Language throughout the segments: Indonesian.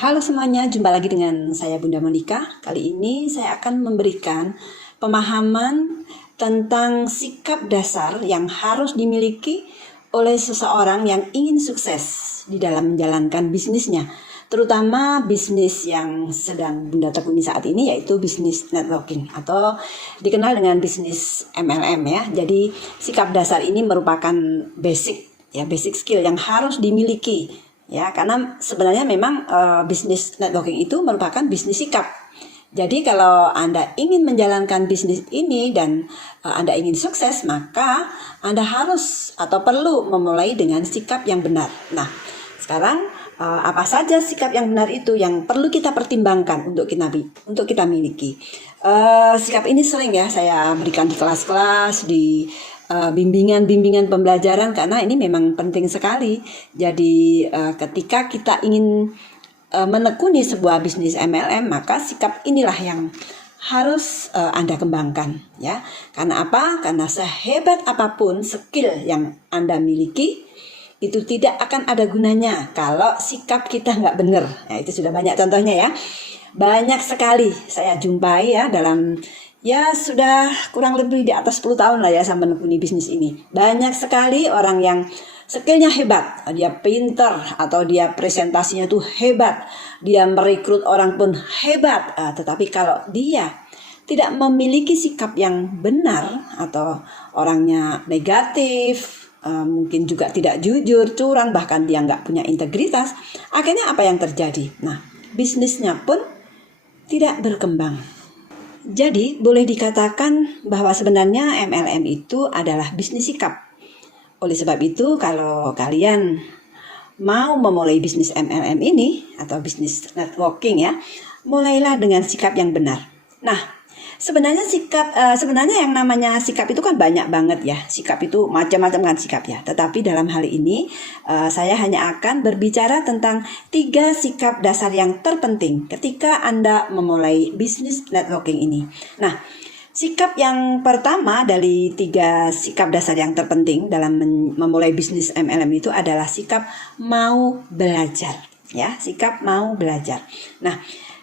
Halo semuanya, jumpa lagi dengan saya Bunda Monika. Kali ini saya akan memberikan pemahaman tentang sikap dasar yang harus dimiliki oleh seseorang yang ingin sukses di dalam menjalankan bisnisnya. Terutama bisnis yang sedang Bunda tekuni saat ini, yaitu bisnis networking atau dikenal dengan bisnis MLM ya. Jadi sikap dasar ini merupakan basic skill yang harus dimiliki. Ya, karena sebenarnya memang bisnis networking itu merupakan bisnis sikap. Jadi kalau Anda ingin menjalankan bisnis ini dan Anda ingin sukses, maka Anda harus atau perlu memulai dengan sikap yang benar. Nah, sekarang apa saja sikap yang benar itu yang perlu kita pertimbangkan untuk kita miliki. Sikap ini sering ya saya berikan di kelas-kelas, di bimbingan pembelajaran, karena ini memang penting sekali. Jadi ketika kita ingin menekuni sebuah bisnis MLM, maka sikap inilah yang harus Anda kembangkan ya. Karena apa? Karena sehebat apapun skill yang Anda miliki, itu tidak akan ada gunanya kalau sikap kita nggak benar. Ya, itu sudah banyak contohnya ya. Banyak sekali saya jumpai ya dalam sudah kurang lebih di atas 10 tahun lah ya saya menekuni bisnis ini. Banyak sekali orang yang skillnya hebat, dia pinter atau dia presentasinya tuh hebat, dia merekrut orang pun hebat, tetapi kalau dia tidak memiliki sikap yang benar atau orangnya negatif, mungkin juga tidak jujur, curang, bahkan dia nggak punya integritas, akhirnya apa yang terjadi? Nah, bisnisnya pun tidak berkembang. Jadi boleh dikatakan bahwa sebenarnya MLM itu adalah bisnis sikap. Oleh sebab itu kalau kalian mau memulai bisnis MLM ini atau bisnis networking ya, mulailah dengan sikap yang benar. Nah, sebenarnya yang namanya sikap itu kan banyak banget ya. Sikap itu macam-macam kan sikap ya. Tetapi dalam hal ini saya hanya akan berbicara tentang 3 sikap dasar yang terpenting ketika Anda memulai bisnis networking ini. Nah, sikap yang pertama dari 3 sikap dasar yang terpenting dalam memulai bisnis MLM itu adalah sikap mau belajar ya, sikap mau belajar. Nah,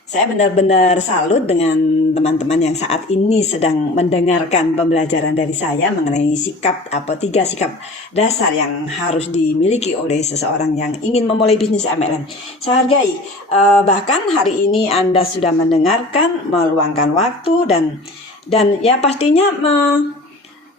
saya benar-benar salut dengan teman-teman yang saat ini sedang mendengarkan pembelajaran dari saya mengenai 3 sikap dasar yang harus dimiliki oleh seseorang yang ingin memulai bisnis MLM. Saya hargai, bahkan hari ini Anda sudah mendengarkan, meluangkan waktu dan ya pastinya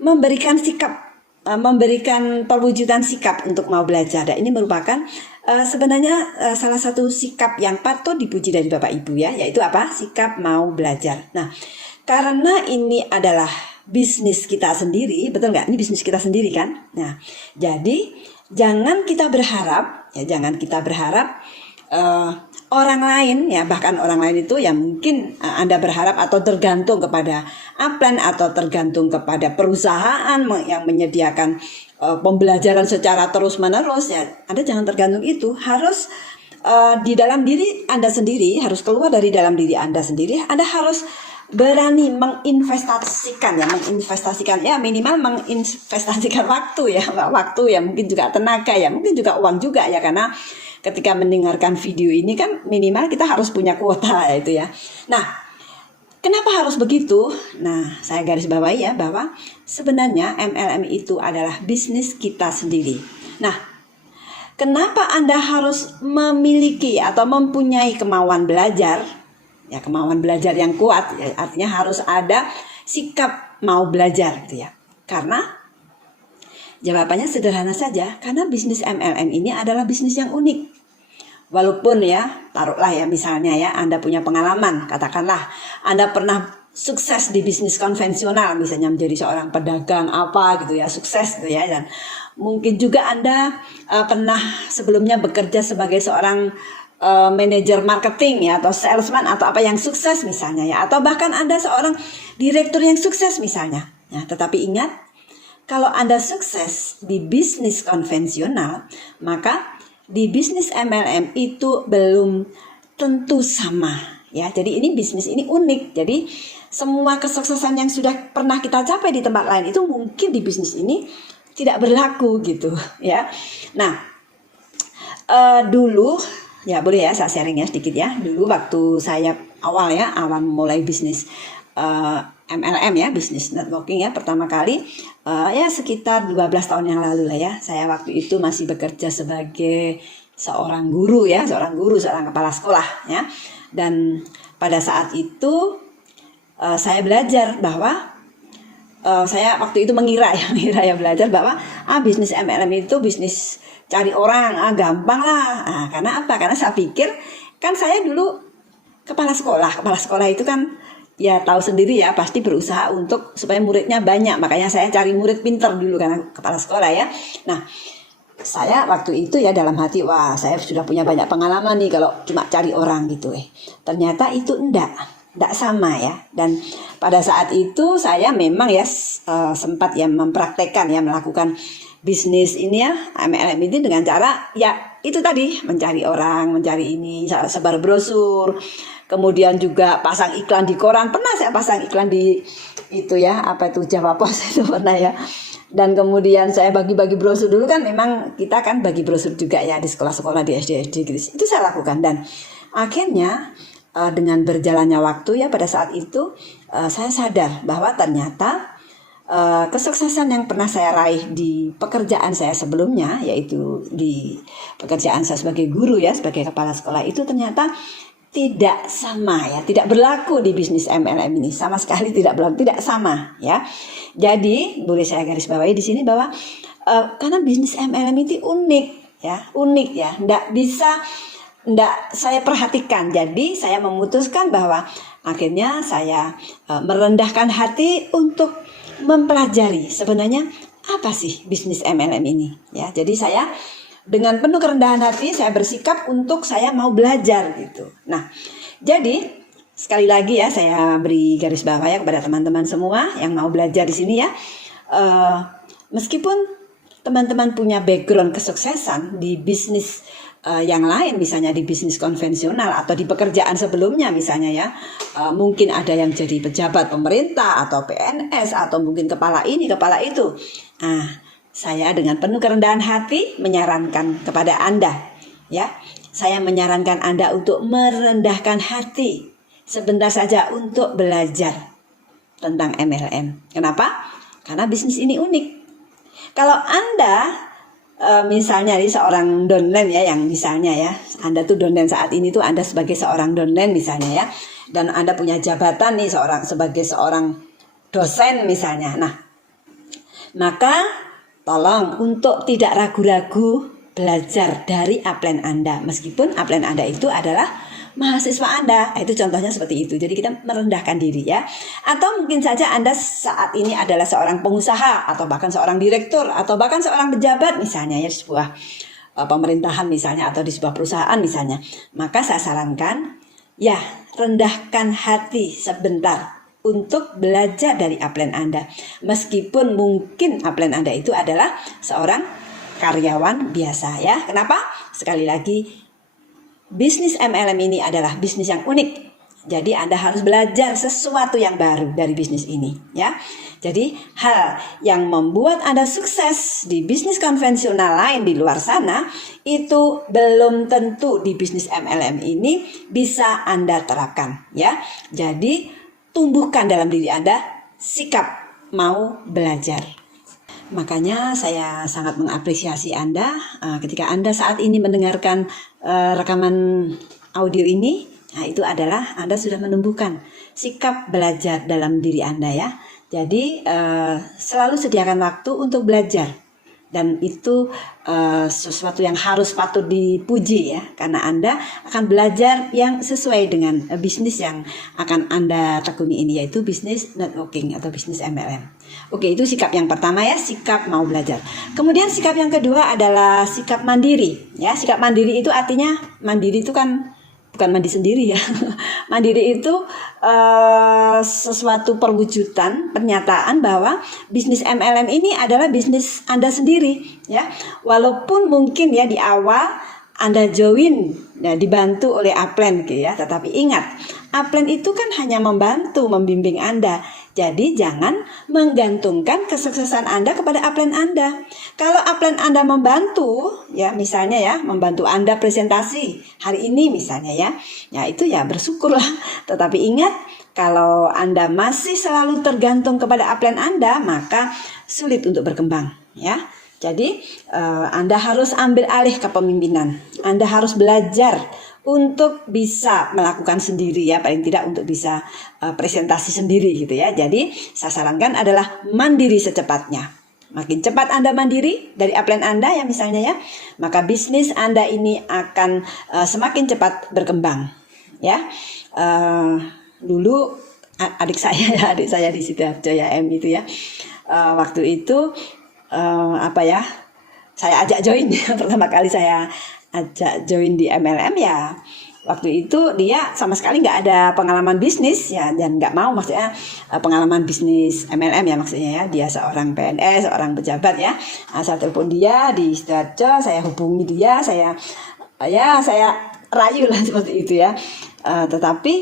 memberikan sikap, memberikan perwujudan sikap untuk mau belajar. Dan ini merupakan sebenarnya salah satu sikap yang patut dipuji dari Bapak Ibu ya, yaitu apa? Sikap mau belajar. Nah, karena ini adalah bisnis kita sendiri, betul nggak? Ini bisnis kita sendiri kan? Nah, jadi jangan kita berharap orang lain ya, bahkan orang lain itu yang mungkin Anda berharap atau tergantung kepada upline atau tergantung kepada perusahaan yang menyediakan pembelajaran secara terus-menerus ya. Anda jangan tergantung itu, harus di dalam diri Anda sendiri, harus keluar dari dalam diri Anda sendiri. Anda harus berani menginvestasikan ya, minimal menginvestasikan waktu ya, mungkin juga tenaga ya, mungkin juga uang juga ya, karena ketika mendengarkan video ini kan minimal kita harus punya kuota itu ya. Nah, kenapa harus begitu? Nah, saya garis bawahi ya bahwa sebenarnya MLM itu adalah bisnis kita sendiri. Nah, kenapa Anda harus memiliki atau mempunyai kemauan belajar? Ya, kemauan belajar yang kuat ya, artinya harus ada sikap mau belajar gitu ya. Karena jawabannya sederhana saja, karena bisnis MLM ini adalah bisnis yang unik. Walaupun ya, taruhlah ya misalnya ya, Anda punya pengalaman, katakanlah Anda pernah sukses di bisnis konvensional, misalnya menjadi seorang pedagang apa gitu ya, sukses gitu ya, dan mungkin juga Anda pernah sebelumnya bekerja sebagai seorang manajer marketing ya, atau salesman atau apa yang sukses misalnya ya, atau bahkan Anda seorang direktur yang sukses misalnya. Nah, tetapi ingat, kalau Anda sukses di bisnis konvensional, maka di bisnis MLM itu belum tentu sama ya. Jadi ini bisnis ini unik. Jadi semua kesuksesan yang sudah pernah kita capai di tempat lain itu mungkin di bisnis ini tidak berlaku gitu ya. Nah, dulu Ya boleh ya, saya sharing ya sedikit ya. Dulu waktu saya awal mulai bisnis MLM ya, bisnis networking ya, pertama kali ya sekitar 12 tahun yang lalu lah ya. Saya waktu itu masih bekerja sebagai seorang guru ya, seorang kepala sekolah ya. Dan pada saat itu saya belajar bahwa saya waktu itu mengira belajar bahwa bisnis MLM itu bisnis cari orang, gampang lah. Karena apa? Karena saya pikir kan saya dulu kepala sekolah itu kan ya tahu sendiri ya, pasti berusaha untuk supaya muridnya banyak. Makanya saya cari murid pinter dulu karena kepala sekolah ya. Nah, saya waktu itu ya dalam hati, wah saya sudah punya banyak pengalaman nih kalau cuma cari orang gitu. Ternyata itu enggak sama ya. Dan pada saat itu saya memang ya sempat ya mempraktekkan ya, melakukan bisnis ini ya, MLM ini dengan cara ya itu tadi, mencari orang, mencari ini, sebar brosur, kemudian juga pasang iklan di koran. Pernah saya pasang iklan di itu ya, apa itu, Java Pos itu pernah ya. Dan kemudian saya bagi-bagi brosur. Dulu kan memang kita kan bagi brosur juga ya di sekolah-sekolah, di SD gitu. Itu saya lakukan. Dan akhirnya dengan berjalannya waktu ya, pada saat itu saya sadar bahwa ternyata kesuksesan yang pernah saya raih di pekerjaan saya sebelumnya, yaitu di pekerjaan saya sebagai guru ya, sebagai kepala sekolah, itu ternyata tidak sama ya, tidak berlaku di bisnis MLM ini, sama sekali tidak berlaku, tidak sama ya. Jadi boleh saya garis bawahi di sini bahwa karena bisnis MLM itu unik ya, ndak saya perhatikan. Jadi saya memutuskan bahwa akhirnya saya merendahkan hati untuk mempelajari sebenarnya apa sih bisnis MLM ini ya. Jadi saya dengan penuh kerendahan hati saya bersikap untuk saya mau belajar gitu. Nah, jadi sekali lagi ya saya beri garis bawah ya kepada teman-teman semua yang mau belajar di sini ya. Meskipun teman-teman punya background kesuksesan di bisnis yang lain, misalnya di bisnis konvensional atau di pekerjaan sebelumnya misalnya ya, mungkin ada yang jadi pejabat pemerintah atau PNS atau mungkin kepala ini kepala itu. Saya dengan penuh kerendahan hati menyarankan kepada Anda ya, saya menyarankan Anda untuk merendahkan hati sebentar saja untuk belajar tentang MLM. Kenapa? Karena bisnis ini unik. Kalau Anda misalnya ini seorang downline ya, yang misalnya ya, Anda tuh downline saat ini tuh Anda sebagai seorang downline misalnya ya, dan Anda punya jabatan nih sebagai seorang dosen misalnya. Nah, maka tolong untuk tidak ragu-ragu belajar dari upline Anda, meskipun upline Anda itu adalah mahasiswa Anda. Itu contohnya seperti itu. Jadi kita merendahkan diri ya. Atau mungkin saja Anda saat ini adalah seorang pengusaha atau bahkan seorang direktur atau bahkan seorang pejabat misalnya ya, di sebuah pemerintahan misalnya atau di sebuah perusahaan misalnya. Maka saya sarankan ya, rendahkan hati sebentar untuk belajar dari upline Anda. Meskipun mungkin upline Anda itu adalah seorang karyawan biasa ya. Kenapa? Sekali lagi, bisnis MLM ini adalah bisnis yang unik. Jadi Anda harus belajar sesuatu yang baru dari bisnis ini ya. Jadi hal yang membuat Anda sukses di bisnis konvensional lain di luar sana itu belum tentu di bisnis MLM ini bisa Anda terapkan ya. Jadi tumbuhkan dalam diri Anda sikap mau belajar. Makanya saya sangat mengapresiasi Anda ketika Anda saat ini mendengarkan rekaman audio ini. Nah, itu adalah Anda sudah menumbuhkan sikap belajar dalam diri Anda ya. Jadi selalu sediakan waktu untuk belajar. Dan itu sesuatu yang harus patut dipuji ya, karena Anda akan belajar yang sesuai dengan bisnis yang akan Anda tekuni ini, yaitu bisnis networking atau bisnis MLM. Oke, itu sikap yang pertama ya, sikap mau belajar. Kemudian sikap yang kedua adalah sikap mandiri ya. Sikap mandiri itu artinya, mandiri itu kan bukan mandi sendiri ya. Mandiri itu sesuatu perwujudan pernyataan bahwa bisnis MLM ini adalah bisnis Anda sendiri ya. Walaupun mungkin ya di awal Anda join ya, dibantu oleh upline gitu ya, tetapi ingat Upline itu kan hanya membantu, membimbing Anda. Jadi jangan menggantungkan kesuksesan Anda kepada upline Anda. Kalau upline Anda membantu, ya misalnya ya, membantu Anda presentasi hari ini misalnya ya itu ya bersyukurlah. Tetapi ingat, kalau Anda masih selalu tergantung kepada upline Anda, maka sulit untuk berkembang, ya. Jadi Anda harus ambil alih kepemimpinan. Anda harus belajar untuk bisa melakukan sendiri ya, paling tidak untuk bisa presentasi sendiri gitu ya. Jadi saya sarankan adalah mandiri secepatnya. Makin cepat Anda mandiri dari upline Anda ya misalnya ya, maka bisnis Anda ini akan semakin cepat berkembang ya. Dulu adik saya di Sidoarjo ya, M itu ya. Waktu itu saya ajak join pertama kali saya ajak join di MLM ya. Waktu itu dia sama sekali nggak ada pengalaman bisnis ya, dan nggak mau, maksudnya pengalaman bisnis MLM ya maksudnya ya. Dia seorang PNS, seorang pejabat ya. Saya telepon dia di Sidoarjo, saya hubungi dia, saya rayu lah seperti itu ya. Tetapi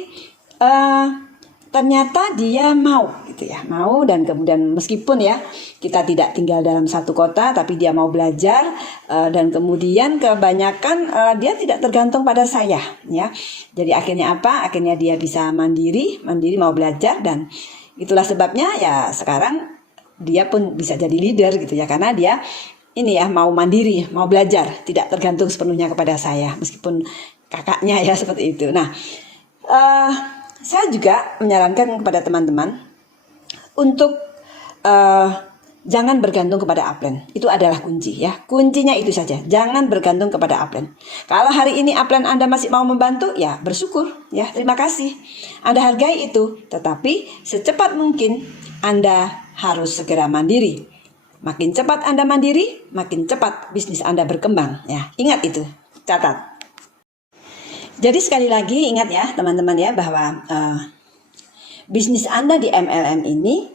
ternyata dia mau gitu ya, mau, dan kemudian meskipun ya kita tidak tinggal dalam satu kota, tapi dia mau belajar dan kemudian kebanyakan dia tidak tergantung pada saya ya. Jadi akhirnya apa? Akhirnya dia bisa mandiri mau belajar, dan itulah sebabnya ya sekarang dia pun bisa jadi leader gitu ya, karena dia ini ya mau mandiri, mau belajar, tidak tergantung sepenuhnya kepada saya meskipun kakaknya ya seperti itu. Nah, saya juga menyarankan kepada teman-teman untuk jangan bergantung kepada upline. Itu adalah kunci ya. Kuncinya itu saja. Jangan bergantung kepada upline. Kalau hari ini upline Anda masih mau membantu, ya bersyukur ya. Terima kasih. Anda hargai itu. Tetapi secepat mungkin Anda harus segera mandiri. Makin cepat Anda mandiri, makin cepat bisnis Anda berkembang ya. Ingat itu. Catat. Jadi sekali lagi ingat ya teman-teman ya, bahwa bisnis Anda di MLM ini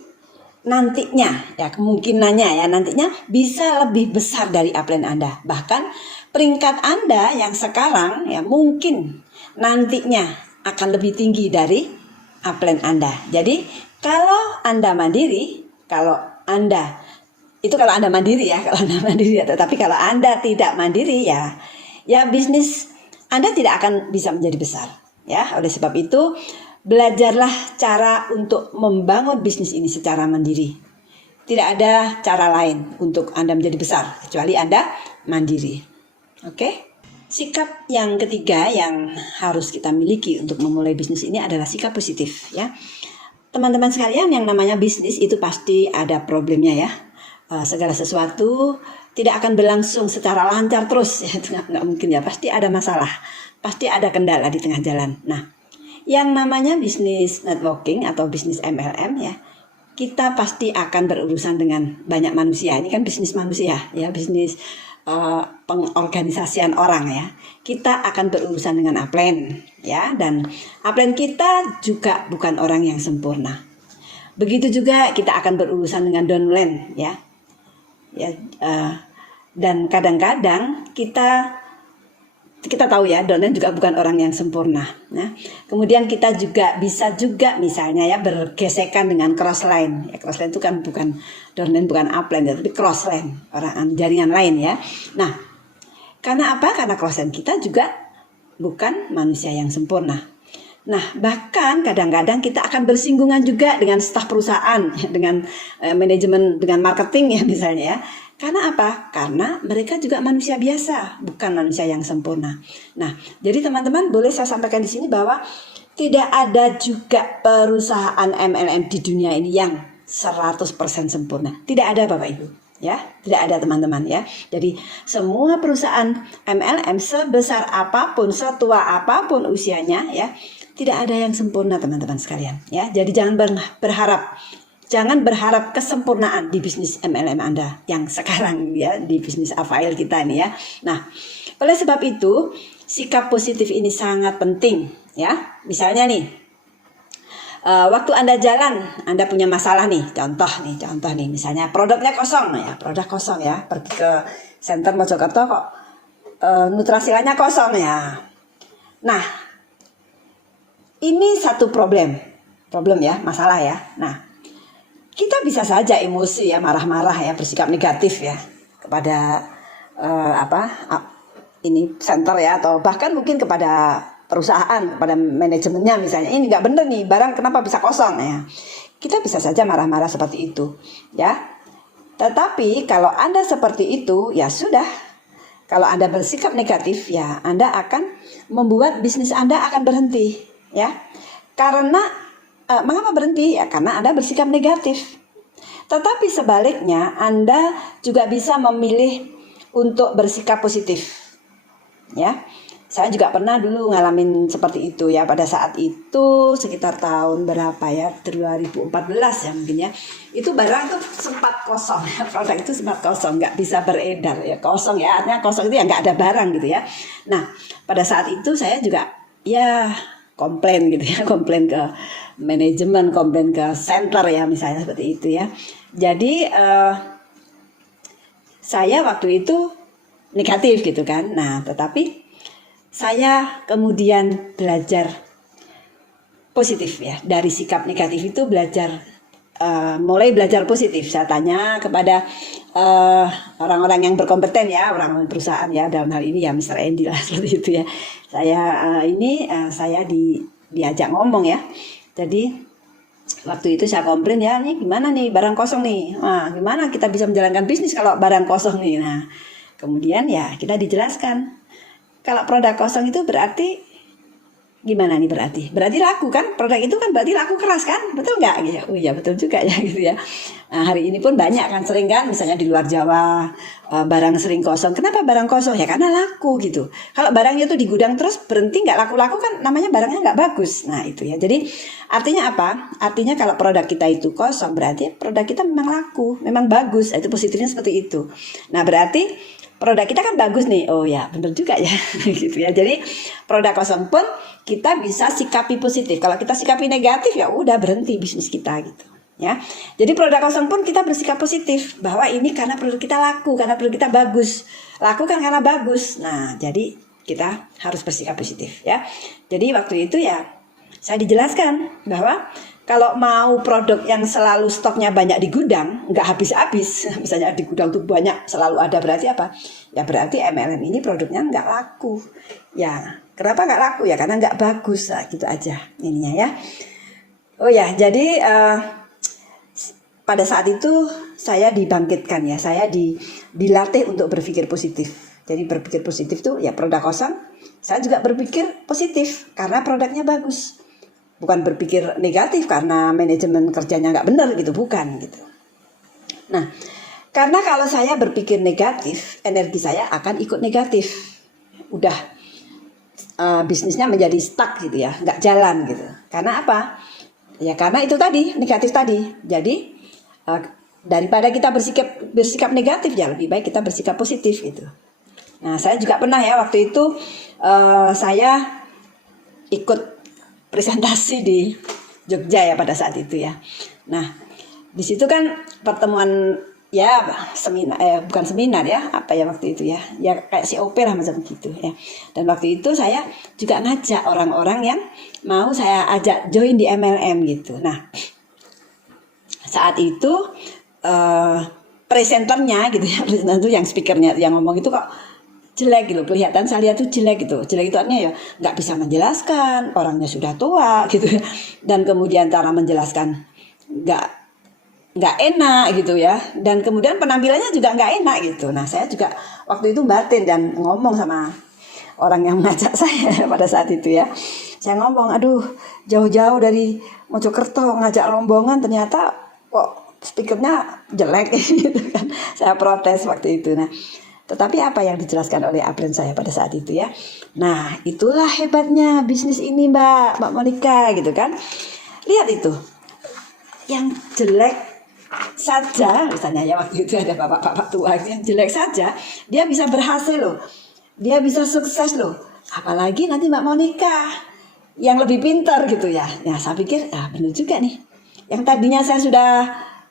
nantinya ya, kemungkinannya ya nantinya bisa lebih besar dari upline Anda. Bahkan peringkat Anda yang sekarang ya mungkin nantinya akan lebih tinggi dari upline Anda. Jadi kalau Anda mandiri, kalau Anda mandiri ya, tetapi kalau Anda tidak mandiri ya bisnis Anda tidak akan bisa menjadi besar ya. Oleh sebab itu, belajarlah cara untuk membangun bisnis ini secara mandiri. Tidak ada cara lain untuk Anda menjadi besar kecuali Anda mandiri. Oke? Sikap yang ketiga yang harus kita miliki untuk memulai bisnis ini adalah sikap positif ya. Teman-teman sekalian, yang namanya bisnis itu pasti ada problemnya ya. Segala sesuatu tidak akan berlangsung secara lancar terus ya, itu nggak mungkin ya, pasti ada masalah, pasti ada kendala di tengah jalan. Nah, yang namanya bisnis networking atau bisnis MLM ya, kita pasti akan berurusan dengan banyak manusia. Ini kan bisnis manusia ya, bisnis pengorganisasian orang ya. Kita akan berurusan dengan upline ya, dan upline kita juga bukan orang yang sempurna. Begitu juga kita akan berurusan dengan downline ya. Dan kadang-kadang kita tahu ya, downline juga bukan orang yang sempurna. Nah, kemudian kita juga bisa juga misalnya ya bergesekan dengan crossline. Ya, crossline itu kan bukan downline, bukan upline ya, tapi crossline, orang jaringan lain ya. Nah, karena apa? Karena crossline kita juga bukan manusia yang sempurna. Nah, bahkan kadang-kadang kita akan bersinggungan juga dengan staf perusahaan, dengan manajemen, dengan marketing ya misalnya ya. Karena apa? Karena mereka juga manusia biasa, bukan manusia yang sempurna. Nah, jadi teman-teman boleh saya sampaikan di sini bahwa tidak ada juga perusahaan MLM di dunia ini yang 100% sempurna. Tidak ada Bapak Ibu. Ya, tidak ada teman-teman ya. Jadi semua perusahaan MLM sebesar apapun, setua apapun usianya ya, tidak ada yang sempurna teman-teman sekalian ya. Jadi jangan berharap kesempurnaan di bisnis MLM Anda yang sekarang ya, di bisnis Avail kita ini ya. Nah, oleh sebab itu sikap positif ini sangat penting ya. Misalnya nih, waktu Anda jalan, Anda punya masalah nih, contoh nih, misalnya produknya kosong ya, produk kosong ya, pergi ke Center Mojokerto kok nutrasilanya kosong ya. Nah, ini satu problem ya, masalah ya. Nah, kita bisa saja emosi ya, marah-marah ya, bersikap negatif ya kepada ini center ya, atau bahkan mungkin kepada perusahaan, kepada manajemennya misalnya, ini nggak bener nih, barang kenapa bisa kosong ya. Kita bisa saja marah-marah seperti itu ya. Tetapi kalau Anda seperti itu ya sudah, kalau Anda bersikap negatif ya Anda akan membuat bisnis Anda akan berhenti ya. Karena mengapa berhenti? Ya karena Anda bersikap negatif. Tetapi sebaliknya Anda juga bisa memilih untuk bersikap positif. Ya, saya juga pernah dulu ngalamin seperti itu ya. Pada saat itu sekitar tahun berapa ya, 2014 ya mungkin ya. Itu barang tuh sempat kosong ya, produk itu sempat kosong, nggak bisa beredar ya, kosong ya, artinya kosong itu ya nggak ada barang gitu ya. Nah pada saat itu saya juga ya komplain gitu ya, komplain ke manajemen, komplain ke center ya misalnya seperti itu ya. Jadi saya waktu itu negatif gitu kan. Nah tetapi saya kemudian belajar positif ya. Dari sikap negatif itu mulai belajar positif. Saya tanya kepada orang-orang yang berkompeten ya, orang-orang perusahaan ya, dalam hal ini ya Mr. Andy lah seperti itu ya. Saya diajak ngomong ya. Jadi waktu itu saya komplain ya, nih gimana nih barang kosong nih. Nah, gimana kita bisa menjalankan bisnis kalau barang kosong nih. Nah, kemudian ya kita dijelaskan, kalau produk kosong itu berarti gimana nih berarti? Berarti laku kan? Produk itu kan berarti laku keras kan? Betul nggak? Oh iya betul juga ya gitu ya. Nah, hari ini pun banyak kan, sering kan, misalnya di luar Jawa barang sering kosong. Kenapa barang kosong? Ya karena laku gitu. Kalau barangnya itu di gudang terus berhenti nggak laku-laku kan namanya barangnya nggak bagus. Nah itu ya. Jadi artinya apa? Artinya kalau produk kita itu kosong berarti produk kita memang laku, memang bagus. Itu positifnya seperti itu. Nah berarti produk kita kan bagus nih. Oh ya benar juga ya gitu ya. Jadi produk kosong pun kita bisa sikapi positif. Kalau kita sikapi negatif ya udah berhenti bisnis kita gitu ya. Jadi produk kosong pun kita bersikap positif bahwa ini karena produk kita laku, karena produk kita bagus. Laku kan karena bagus. Nah jadi kita harus bersikap positif ya. Jadi waktu itu ya saya dijelaskan bahwa kalau mau produk yang selalu stoknya banyak di gudang, nggak habis-habis, misalnya di gudang tuh banyak selalu ada, berarti apa? Ya berarti MLM ini produknya nggak laku. Ya kenapa nggak laku? Ya karena nggak bagus, nah, gitu aja ininya ya. Oh ya, jadi pada saat itu saya dibangkitkan ya, saya dilatih untuk berpikir positif. Jadi berpikir positif tuh ya produk kosong, saya juga berpikir positif karena produknya bagus. Bukan berpikir negatif karena manajemen kerjanya nggak benar gitu, bukan gitu. Nah, karena kalau saya berpikir negatif, energi saya akan ikut negatif. Udah bisnisnya menjadi stuck gitu ya, nggak jalan gitu. Karena apa? Ya karena itu tadi, negatif tadi. Jadi daripada kita bersikap negatif ya lebih baik kita bersikap positif gitu. Nah, saya juga pernah ya waktu itu saya ikut presentasi di Jogja ya pada saat itu ya. Nah, di situ kan pertemuan ya seminar, bukan seminar ya, apa ya waktu itu ya, ya kayak COP lah macam gitu ya. Dan waktu itu saya juga ngajak orang-orang yang mau saya ajak join di MLM gitu. Nah, saat itu presenternya gitu ya, presenter itu yang speakernya yang ngomong itu kok jelek gitu, kelihatan saya lihat tuh jelek gitu. Jelek itu artinya ya nggak bisa menjelaskan, orangnya sudah tua gitu ya. Dan kemudian cara menjelaskan nggak enak gitu ya. Dan kemudian penampilannya juga nggak enak gitu. Nah saya juga waktu itu batin dan ngomong sama orang yang ngajak saya pada saat itu ya. Saya ngomong, aduh jauh-jauh dari Mojokerto ngajak rombongan ternyata kok speakernya jelek gitu kan. Saya protes waktu itu. Nah tetapi apa yang dijelaskan oleh upline saya pada saat itu ya. Nah itulah hebatnya bisnis ini Mbak Monica gitu kan. Lihat itu. Yang jelek saja, misalnya ya waktu itu ada bapak-bapak tua yang jelek saja, dia bisa berhasil loh. Dia bisa sukses loh. Apalagi nanti Mbak Monica yang lebih pintar gitu ya. Nah saya pikir benar juga nih. Yang tadinya saya sudah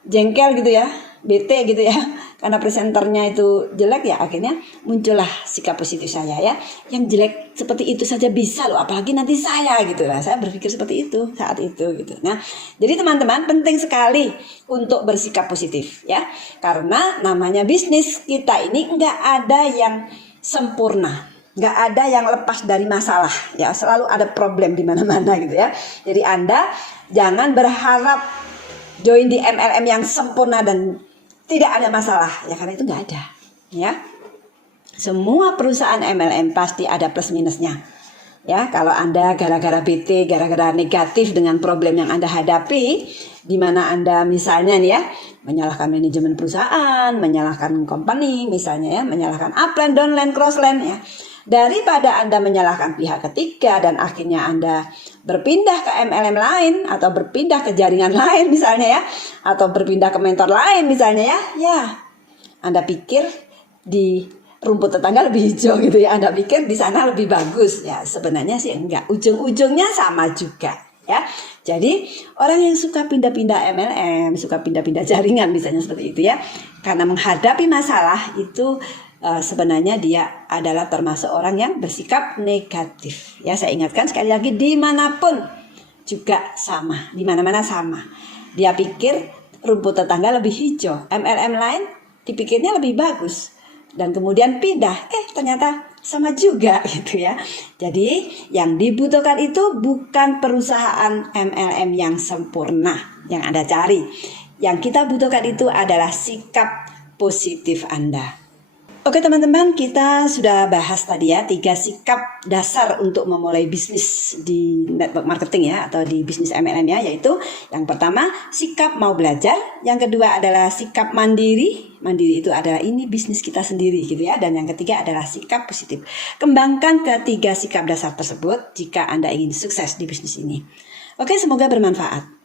jengkel gitu ya, bete gitu ya, karena presenternya itu jelek ya, akhirnya muncullah sikap positif saya ya. Yang jelek seperti itu saja bisa loh, apalagi nanti saya gitu lah. Saya berpikir seperti itu saat itu gitu. Nah, jadi teman-teman penting sekali untuk bersikap positif ya, karena namanya bisnis kita ini nggak ada yang sempurna. Nggak ada yang lepas dari masalah ya, selalu ada problem di mana-mana gitu ya. Jadi Anda jangan berharap join di MLM yang sempurna dan tidak ada masalah ya, karena itu nggak ada ya. Semua perusahaan MLM pasti ada plus minusnya ya. Kalau Anda gara-gara bete, gara-gara negatif dengan problem yang Anda hadapi, di mana Anda misalnya nih ya menyalahkan manajemen perusahaan, menyalahkan company misalnya ya, menyalahkan upline, downline, crossline ya, daripada Anda menyalahkan pihak ketiga dan akhirnya Anda berpindah ke MLM lain atau berpindah ke jaringan lain misalnya ya, atau berpindah ke mentor lain misalnya ya, Anda pikir di rumput tetangga lebih hijau gitu ya, Anda pikir di sana lebih bagus ya, sebenarnya sih enggak, ujung-ujungnya sama juga ya. Jadi orang yang suka pindah-pindah MLM, suka pindah-pindah jaringan misalnya seperti itu ya, karena menghadapi masalah itu sebenarnya dia adalah termasuk orang yang bersikap negatif ya. Saya ingatkan sekali lagi, dimanapun juga sama, dimana-mana sama. Dia pikir rumput tetangga lebih hijau, MLM lain dipikirnya lebih bagus, dan kemudian pindah, ternyata sama juga gitu ya. Jadi yang dibutuhkan itu bukan perusahaan MLM yang sempurna yang Anda cari. Yang kita butuhkan itu adalah sikap positif Anda. Oke teman-teman, kita sudah bahas tadi ya 3 sikap dasar untuk memulai bisnis di network marketing ya, atau di bisnis MLM ya, yaitu yang pertama sikap mau belajar, yang kedua adalah sikap mandiri. Mandiri itu adalah ini bisnis kita sendiri gitu ya, dan yang ketiga adalah sikap positif. Kembangkan ketiga sikap dasar tersebut jika Anda ingin sukses di bisnis ini. Oke, semoga bermanfaat.